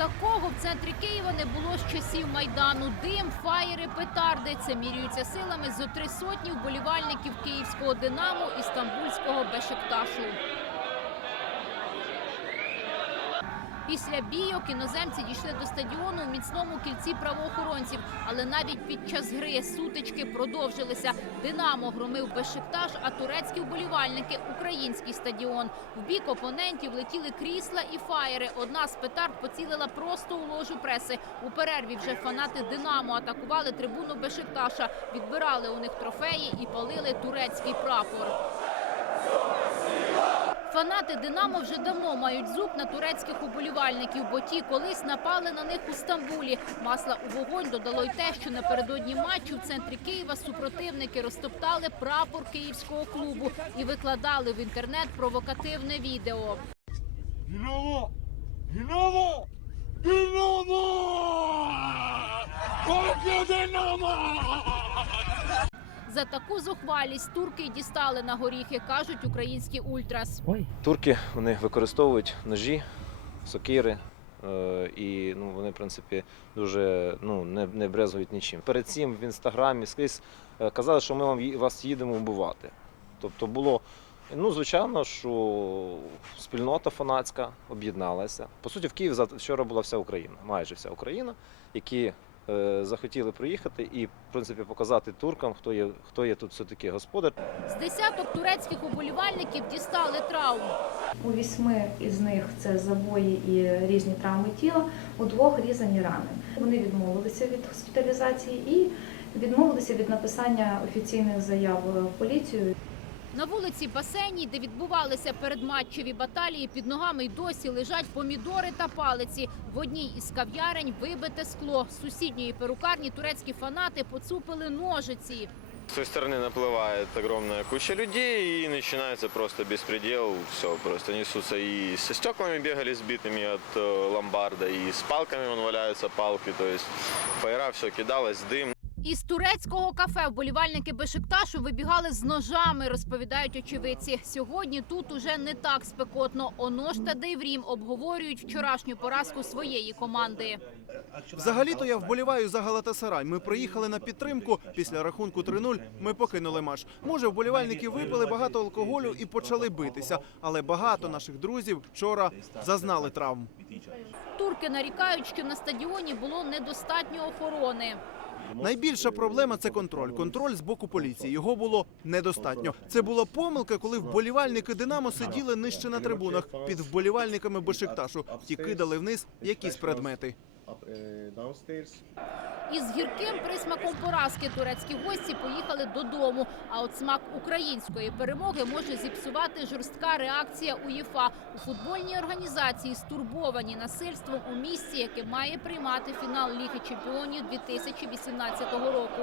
Такого в центрі Києва не було з часів майдану. Дим, фаєри, петарди. Це мірюються силами зо три сотні вболівальників київського динамо і стамбульського Бешикташу. Після бійок іноземці дійшли до стадіону у міцному кільці правоохоронців, але навіть під час гри сутички продовжилися. Динамо громив Бешикташ, а турецькі вболівальники український стадіон. В бік опонентів летіли крісла і фаєри. Одна з петард поцілила просто у ложу преси. У перерві вже фанати Динамо атакували трибуну Бешикташа, відбирали у них трофеї і палили турецький прапор. Фанати Динамо вже давно мають зуб на турецьких уболівальників, бо ті колись напали на них у Стамбулі. Масла у вогонь додало й те, що напередодні матчу в центрі Києва супротивники розтоптали прапор київського клубу і викладали в інтернет провокативне відео. Динамо! Динамо! Динамо! Динамо! За таку зухвалість турки й дістали на горіхи, кажуть українські ультрас. Турки вони використовують ножі, сокири. е, І ну, вони, в принципі, дуже ну, не, не брезгують нічим. Перед цим в інстаграмі скрізь е, казали, що ми вам вас їдемо вбивати. Тобто було, ну, звичайно, що спільнота фанатська об'єдналася. По суті, в Київ завтра- вчора була вся Україна, майже вся Україна, які захотіли приїхати і, в принципі, показати туркам, хто є, хто є тут все-таки господар. З десяток турецьких уболівальників дістали травм. У вісьми із них це забої і різні травми тіла, у двох різані рани. Вони відмовилися від госпіталізації і відмовилися від написання офіційних заяв в поліцію. На вулиці Басейній, де відбувалися передматчеві баталії, під ногами й досі лежать помідори та палиці. В одній із кав'ярень вибите скло. З сусідньої перукарні турецькі фанати поцупили ножиці. С той стороны наплывает огромная куча людей и начинается просто беспредел. Все, просто несутся и со стеклами бегали сбитыми от э, ломбарда, и с палками вон валяются палки. То есть фаера все кидалось, дым. Із турецького кафе вболівальники Бешикташу вибігали з ножами, розповідають очевидці. Сьогодні тут уже не так спекотно. Онош та Дейврім обговорюють вчорашню поразку своєї команди. Взагалі-то я вболіваю за Галатасарай. Ми приїхали на підтримку. Після рахунку 3-0 ми покинули матч. Може, вболівальники випили багато алкоголю і почали битися, але багато наших друзів вчора зазнали травм. Турки нарікають, що на стадіоні було недостатньо охорони. Найбільша проблема це контроль. Контроль з боку поліції. Його було недостатньо. Це була помилка, коли вболівальники Динамо сиділи нижче на трибунах під вболівальниками Бешикташу. Ті кидали вниз якісь предмети. Із гірким присмаком поразки турецькі гості поїхали додому. А от смак української перемоги може зіпсувати жорстка реакція УЄФА. У футбольній організації стурбовані насильством у місці, яке має приймати фінал Ліги Чемпіонів 2018 року.